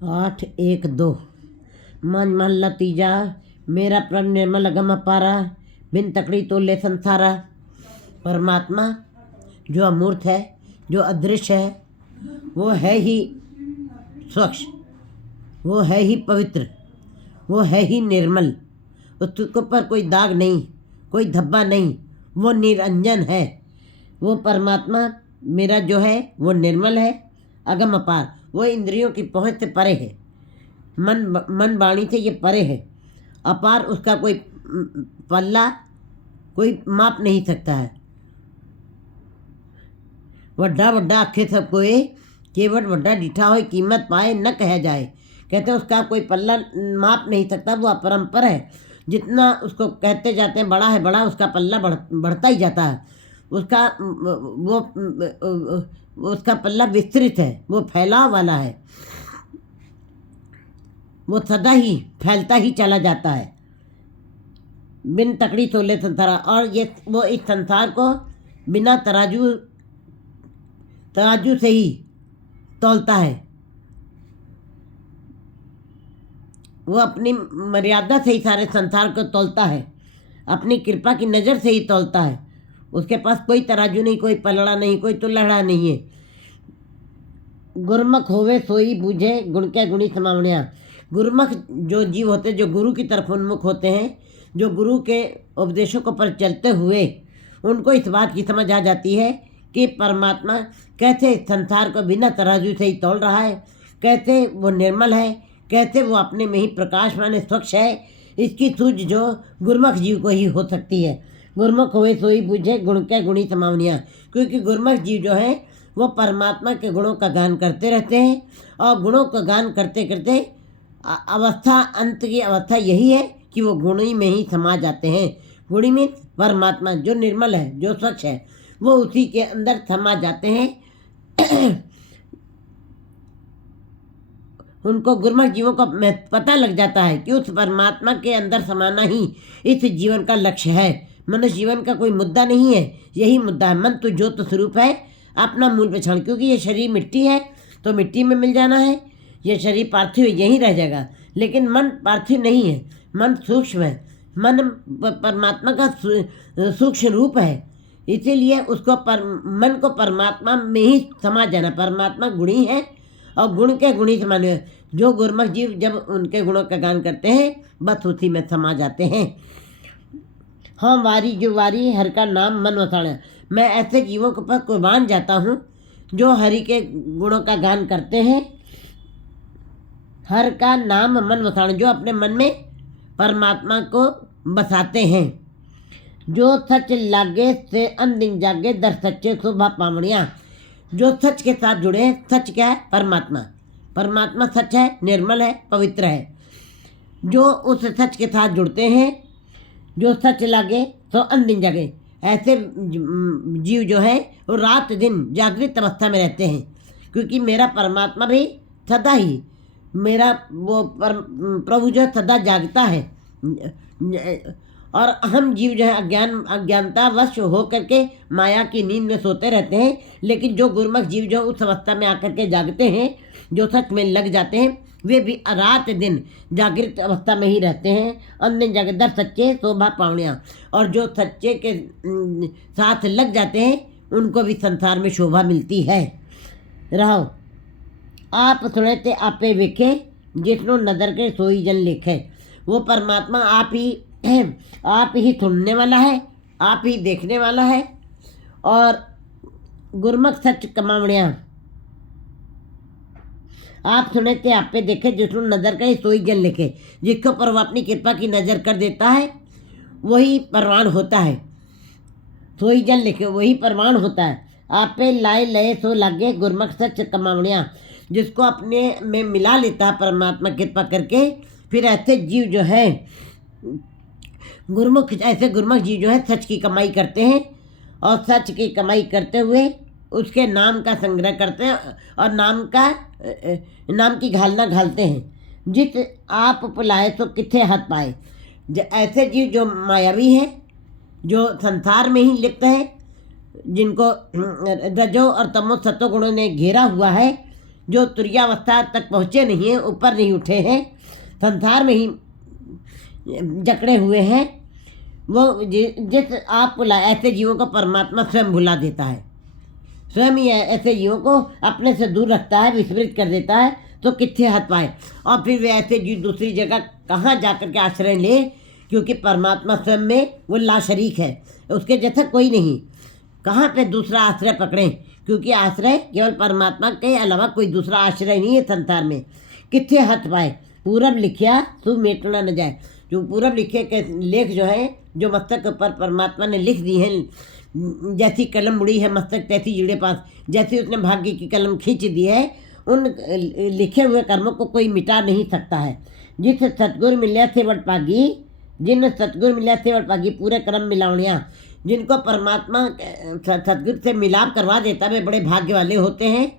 8-1-2 मन महल्ला तीजा मेरा प्रण निर्मल अगम अपारा बिन तकड़ी तोले संसारा। परमात्मा जो अमूर्त है, जो अदृश्य है, वो है ही स्वच्छ, वो है ही पवित्र, वो है ही निर्मल। उसके ऊपर कोई दाग नहीं, कोई धब्बा नहीं, वो निरंजन है। वो परमात्मा मेरा जो है वो निर्मल है, अगम अपार, वो इंद्रियों की पहुँच से परे है, मन वाणी से ये परे है। अपार उसका कोई पल्ला, कोई माप नहीं सकता है। वड्डा वड्डा आखे सब कोई केवट वड्डा डिठा हो कीमत पाए न कहा जाए। कहते हैं उसका कोई पल्ला माप नहीं सकता, वो अपरंपर है। जितना उसको कहते जाते हैं बड़ा है बड़ा, उसका पल्ला बढ़ता ही जाता है। उसका उसका पल्ला विस्तृत है, वो फैलाव वाला है, वो सदा ही फैलता ही चला जाता है बिन तकड़ी तोले संसार। और ये वो इस संसार को बिना तराजू से ही तौलता है। वो अपनी मर्यादा से ही सारे संसार को तौलता है, अपनी कृपा की नज़र से ही तौलता है। उसके पास कोई तराजू नहीं, कोई पलड़ा नहीं, कोई तुल्हड़ा नहीं है। गुरमुख होवे सोई बूझे गुण के गुणी समावणिया। गुरमुख जो जीव होते, जो गुरु की तरफ उन्मुख होते हैं, जो गुरु के उपदेशों को पर चलते हुए उनको इस बात की समझ आ जाती है कि परमात्मा कैसे संसार को बिना तराजू से ही तौल रहा है, कैसे वो निर्मल है, कैसे वो अपने में ही प्रकाशमान स्वच्छ है। इसकी सूझ जो गुरमुख जीव को ही हो सकती है। गुरमुख होए सोई बूझे गुण के गुणी समावनिया। क्योंकि गुरमुख जीव जो है वो परमात्मा के गुणों का गान करते रहते हैं, और गुणों का गान करते करते अवस्था, अंत की अवस्था यही है कि वो गुणी में ही समा जाते हैं। गुणी में परमात्मा जो निर्मल है, जो स्वच्छ है, वो उसी के अंदर समा जाते हैं। उनको गुरमुख जीवों को पता लग जाता है कि उस परमात्मा के अंदर समाना ही इस जीवन का लक्ष्य है। मनुष्य जीवन का कोई मुद्दा नहीं है, यही मुद्दा है। मन तो ज्योत स्वरूप है, अपना मूल पहचान। क्योंकि ये शरीर मिट्टी है तो मिट्टी में मिल जाना है, ये शरीर पार्थिव यहीं रह जाएगा। लेकिन मन पार्थिव नहीं है, मन सूक्ष्म है, मन परमात्मा का सूक्ष्म रूप है। इसीलिए उसको मन को परमात्मा में ही समा जाना। परमात्मा गुणी है और गुण के गुणी समान। जो गुरमुख जीव जब उनके गुणों का गान करते हैं बस उसी में समा जाते हैं। हाँ वारी जो वारी हर का नाम मन वसाना। मैं ऐसे जीवों के पर कुर्बान जाता हूँ जो हरि के गुणों का गान करते हैं। हर का नाम मन वसाना, जो अपने मन में परमात्मा को बसाते हैं। जो सच लागे से अनदिन जागे दर सच्चे शोभा पावणिया। जो सच के साथ जुड़े हैं, सच क्या है? परमात्मा। परमात्मा सच है, निर्मल है, पवित्र है। जो उस सच के साथ जुड़ते हैं, जो सच लागे तो अनदिन जागे, ऐसे जीव जो है वो रात दिन जागृत अवस्था में रहते हैं। क्योंकि मेरा परमात्मा भी सदा ही, मेरा वो प्रभु जो सदा जागता है, और हम जीव जो है अज्ञानतावश हो करके माया की नींद में सोते रहते हैं। लेकिन जो गुरमुख जीव जो उस अवस्था में आकर के जागते हैं, जो सच में लग जाते हैं, वे भी रात दिन जागृत अवस्था में ही रहते हैं। अन्य जागे दर सच्चे शोभा पावणिया। और जो सच्चे के साथ लग जाते हैं उनको भी संसार में शोभा मिलती है। रहो आप सुने ते आपे वेखे जिसनो नदर के सोई जन लेखे। वो परमात्मा आप ही सुनने वाला है, आप ही देखने वाला है। और गुरमुख सच कमावणिया। आप सुने थे आपे देखे जिसको नज़र करे सोई जन लिखे। जिसके ऊपर वो अपनी कृपा की नज़र कर देता है वही परवान होता है। सोई जन लिखे वही परवान होता है। आपे लाए लए सो लागे गुरमुख सच कमावणिया। जिसको अपने में मिला लेता है परमात्मा कृपा करके, फिर ऐसे जीव जो है ऐसे गुरमुख जीव जो है सच की कमाई करते हैं। और सच की कमाई करते हुए उसके नाम का संग्रह करते हैं और नाम की घालना घालते हैं। जित आप पुलाए तो किथे हाथ पाए। ऐसे जीव जो मायावी हैं, जो संसार में ही लिप्त हैं, जिनको रजो और तमो सत्व गुणों ने घेरा हुआ है, जो तुरीयावस्था तक पहुँचे नहीं हैं, ऊपर नहीं उठे हैं, संसार में ही जकड़े हुए हैं, वो जिस आपको ऐसे जीवों को परमात्मा स्वयं भुला देता है, स्वयं ही ऐसे जीवों को अपने से दूर रखता है, विस्मृत कर देता है, तो कितने हाथ पाए। और फिर वे ऐसे जीव दूसरी जगह कहाँ जाकर के आश्रय ले, क्योंकि परमात्मा स्वयं में वो लाशरीक है, उसके जैसा कोई नहीं। कहाँ पे दूसरा आश्रय पकड़ें, क्योंकि आश्रय केवल परमात्मा के अलावा कोई दूसरा आश्रय नहीं है संसार में। कितने हाथ पाए। पूरब लिखिया तू मेटना न जाए। जो पूरब लिखे के लेख जो है, जो मस्तक पर परमात्मा ने लिख दी है, जैसी कलम मुड़ी है मस्तक तैसी जुड़े पास, जैसी उसने भाग्य की कलम खींच दी है, उन लिखे हुए कर्मों को कोई मिटा नहीं सकता है। जिस सतगुर मिल्या से वट पागी, जिन सतगुर मिल्या से वट पागी, पूरे कर्म मिलावणियाँ, जिनको परमात्मा सतगुर से मिलाप करवा देता है, वे बड़े भाग्य वाले होते हैं,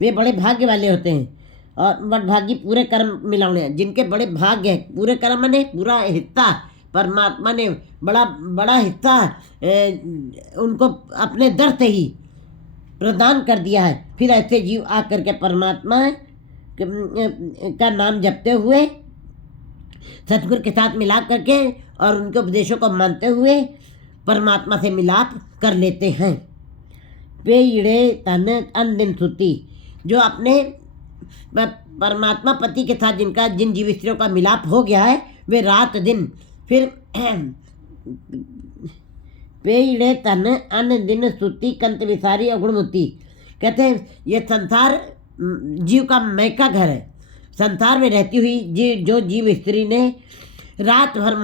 वे बड़े भाग्य वाले होते हैं। और वटभागी पूरे कर्म मिलावणे, जिनके बड़े भाग्य है, पूरे कर्म ने पूरा हिस्सा परमात्मा ने बड़ा बड़ा हिस्सा उनको अपने दर से ही प्रदान कर दिया है। फिर ऐसे जीव आकर के परमात्मा का नाम जपते हुए, सतगुरु के साथ मिलाप करके और उनके उपदेशों को मानते हुए परमात्मा से मिलाप कर लेते हैं। वे इड़े तन अन दिन सुती, जो अपने परमात्मा पति के साथ जिन जीव स्त्रियों का मिलाप हो गया है, वे रात दिन फिर पेड़े तन अन दिन स्तुति कंत विसारी अगुणमुति। कहते हैं ये संसार जीव का मैका घर है। संसार में रहती हुई जो जीव स्त्री ने रात भर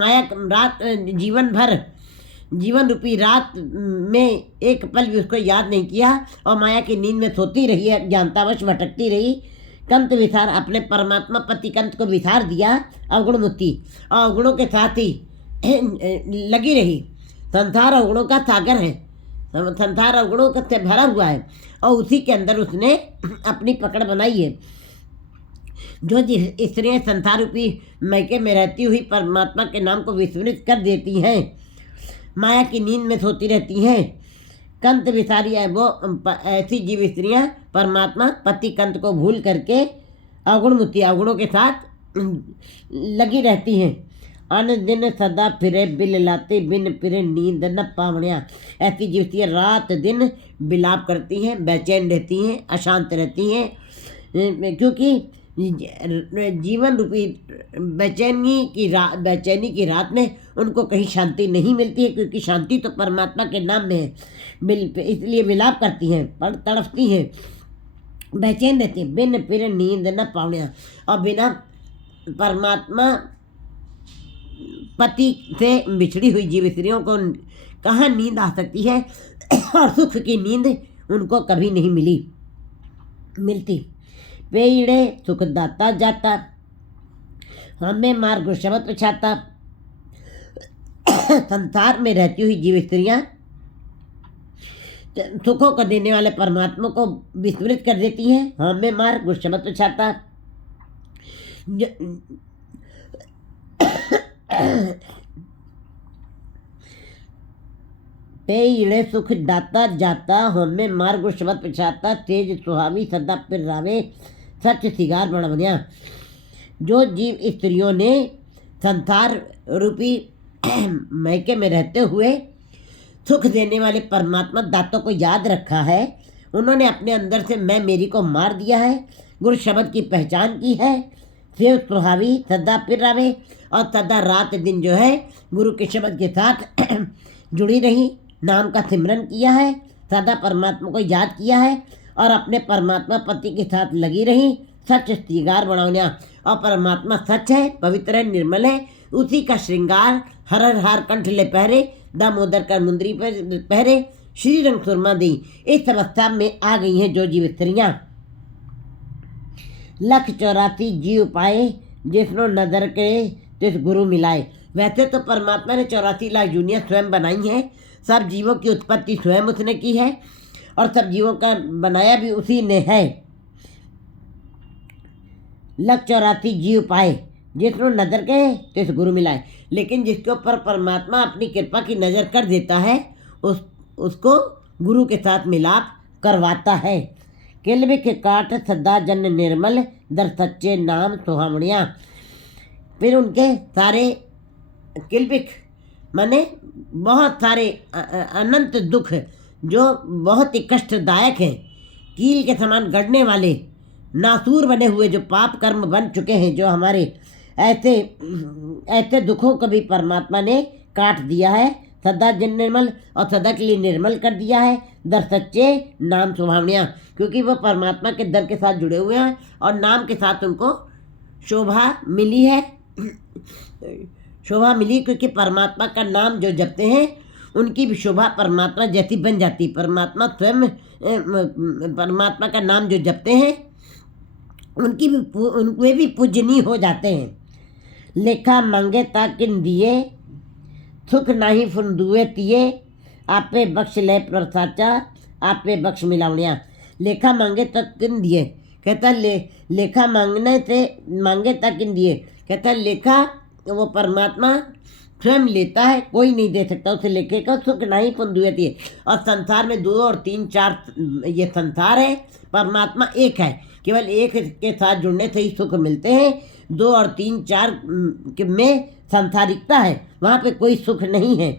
जीवन रूपी रात में एक पल भी उसको याद नहीं किया और माया की नींद में सोती रही है, ज्ञानतावश भटकती रही, कंत विसार, अपने परमात्मा पति कंत को विसार दिया, अवगुणमुक्ति, और अवगुणों के साथ ही लगी रही। संसार अवगुणों का सागर है, संसार अवगुणों से भरा हुआ है, और उसी के अंदर उसने अपनी पकड़ बनाई है। जो स्त्रियाँ संसार रूपी मैके में रहती हुई परमात्मा के नाम को विस्मृत कर देती हैं, माया की नींद में सोती रहती हैं, कंत विसारी है, वो ऐसी जीव स्त्रियाँ परमात्मा पति कंत को भूल करके अवगुणमुक्ति, अवगुणों के साथ लगी रहती हैं। अन दिन सदा फिरे बिल लाते, बिन फिरे नींद न पावणिया। ऐसी जीव स्त्रियाँ रात दिन बिलाप करती हैं, बेचैन रहती हैं, अशांत रहती हैं, क्योंकि जीवन रूपी बेचैनी की रात में उनको कहीं शांति नहीं मिलती है, क्योंकि शांति तो परमात्मा के नाम में है। इसलिए विलाप करती हैं, पर तड़पती हैं, बेचैन रहती हैं, बिन फिर नींद न पावणिया। और बिना परमात्मा पति से बिछड़ी हुई जीव स्त्रियों को कहाँ नींद आ सकती है, और सुख की नींद उनको कभी नहीं मिलती। पेड़े सुख दाता जाता, हमें मार्ग शब्द पछाता। संसार में रहती हुई जीव स्त्रियाँ सुखों को देने वाले परमात्मा को विस्मृत कर देती हैं, हमें मार्ग शब्द पछाता। पेड़े सुख दाता जाता, हमें मार्ग शब्द पछाता। तेज सुहावी सदा फिर रावे, सच सिगार बड़ा बनिया। जो जीव स्त्रियों ने संसार रूपी मैके में रहते हुए सुख देने वाले परमात्मा दातों को याद रखा है, उन्होंने अपने अंदर से मैं मेरी को मार दिया है, गुरु शब्द की पहचान की है, सेव सुहावी सदा फिर रावे, और सदा रात दिन जो है गुरु के शब्द के साथ जुड़ी रही, नाम का सिमरन किया है, सदा परमात्मा को याद किया है, और अपने परमात्मा पति के साथ लगी रही, सच श्रृंगार बढ़ावनिया। और परमात्मा सच है, पवित्र है, निर्मल है, उसी का श्रृंगार हर हर हार कंठ ले पहरे, दामोदर कर मुंदरी पर पहरे, श्री रंग सुरमा दी। इस अवस्था में आ गई हैं जो जीव स्त्रियाँ। 184 जीव पाए, जिसनो नजर के तिस गुरु मिलाए। वैसे तो परमात्मा ने 84 लाख जूनियाँ स्वयं बनाई हैं, सब जीवों की उत्पत्ति स्वयं उसने की है, और सब जीवों का बनाया भी उसी ने है। 184 जीव पाए, जिसको नज़र के तिस गुरु मिलाए। लेकिन जिसके ऊपर परमात्मा अपनी कृपा की नज़र कर देता है, उसको गुरु के साथ मिलाप करवाता है। किलबिख काट सदा जन निर्मल दर सच्चे नाम सुहावणिया। फिर उनके सारे किलबिख माने बहुत सारे अनंत दुख जो बहुत ही कष्टदायक हैं, कील के समान गढ़ने वाले नासूर बने हुए जो पाप कर्म बन चुके हैं, जो हमारे ऐसे ऐसे दुखों को भी परमात्मा ने काट दिया है, सदा जन निर्मल और सदा के लिए निर्मल कर दिया है। दर सच्चे नाम सुहावनिया, क्योंकि वो परमात्मा के दर के साथ जुड़े हुए हैं और नाम के साथ उनको शोभा मिली है। शोभा मिली क्योंकि परमात्मा का नाम जो जपते हैं उनकी भी शोभा परमात्मा जैसी बन जाती। परमात्मा स्वयं परमात्मा का नाम जो जपते हैं उनके भी पूजनीय हो जाते हैं। लेखा मांगे ताकिन दिए सुख नहीं फुंदुए तिए, आपे बख्श ले प्रसाचा आपे बख्श मिलावनिया। लेखा मांगे तक किन दिए, कहता लेखा मांगने से मांगे तक किन दिए, कहता लेखा वो परमात्मा स्वयं लेता है, कोई नहीं दे सकता उसे लेखे का। सुख नहीं फुंदुएती है, और संसार में 2 और 3 4 ये संसार है, परमात्मा एक है। केवल एक के साथ जुड़ने से ही सुख मिलते हैं। 2 और 3 4 में सांसारिकता है, वहाँ पे कोई सुख नहीं है।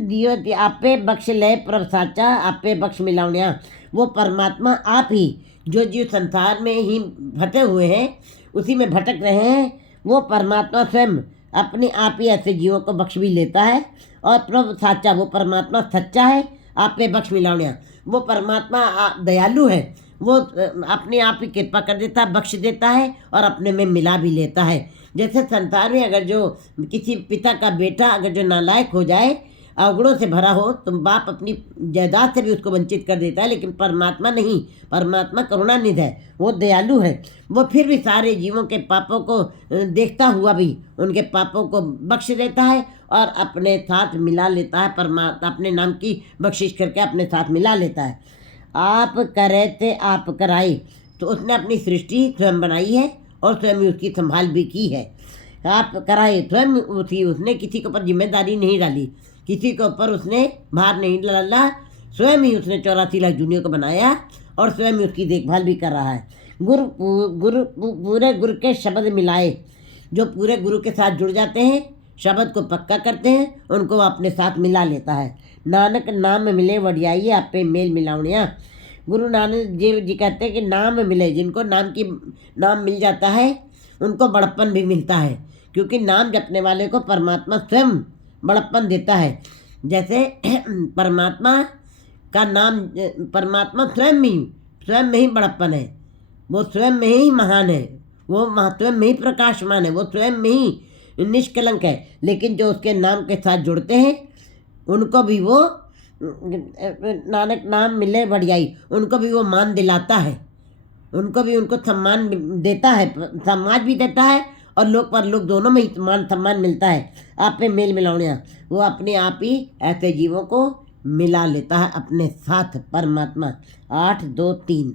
दियो आपे बख्श ले प्रभ साचा आपे बख्श मिलावनिया। वो परमात्मा आप ही जो जीव संसार में ही फंसे हुए हैं, उसी में भटक रहे हैं, वो परमात्मा स्वयं अपने आप ही ऐसे जीवों को बख्श भी लेता है। और प्रभु साचा, वो परमात्मा सच्चा है, आप पे बख्श मिलावनिया। वो परमात्मा दयालु है, वो अपने आप ही कृपा कर देता है, बख्श देता है और अपने में मिला भी लेता है। जैसे संसार में अगर जो किसी पिता का बेटा अगर जो नालायक हो जाए, अवगुणों से भरा हो, तो बाप अपनी जायदाद से भी उसको वंचित कर देता है। लेकिन परमात्मा नहीं, परमात्मा करुणानिधि है, वो दयालु है। वो फिर भी सारे जीवों के पापों को देखता हुआ भी उनके पापों को बख्श देता है और अपने साथ मिला लेता है। परमात्मा अपने नाम की बख्शिश करके अपने साथ मिला लेता है। आप करे थे आप कराई, तो उसने अपनी सृष्टि स्वयं बनाई है और स्वयं ही उसकी संभाल भी की है। आप कराए स्वयं उसने किसी के ऊपर जिम्मेदारी नहीं डाली, किसी के ऊपर उसने भार नहीं डाला, स्वयं ही उसने 84 लाख जूनियों को बनाया और स्वयं ही उसकी देखभाल भी कर रहा है। पूरे गुरु के शब्द मिलाए, जो पूरे गुरु के साथ जुड़ जाते हैं, शब्द को पक्का करते हैं, उनको अपने साथ मिला लेता है। नानक नाम मिले वडियाई आप पे मेल मिलावनिया। गुरु नानक देव जी कहते हैं कि नाम मिले, जिनको नाम मिल जाता है उनको बड़प्पन भी मिलता है, क्योंकि नाम जपने वाले को परमात्मा स्वयं बड़प्पन देता है। जैसे परमात्मा का नाम, परमात्मा स्वयं में ही बड़प्पन है, वो स्वयं में ही महान है, वो स्वयं में ही प्रकाशमान है, वो स्वयं में ही निष्कलंक है। लेकिन जो उसके नाम के साथ जुड़ते हैं उनको भी वो नानक नाम मिले बढ़ियाई, उनको भी वो मान दिलाता है, उनको भी उनको सम्मान देता है, समाज भी देता है और लोक परलोक दोनों में ही मान सम्मान मिलता है। आप पे मेल मिलावनिया, वो अपने आप ही ऐसे जीवों को मिला लेता है अपने साथ। परमात्मा 8 2 3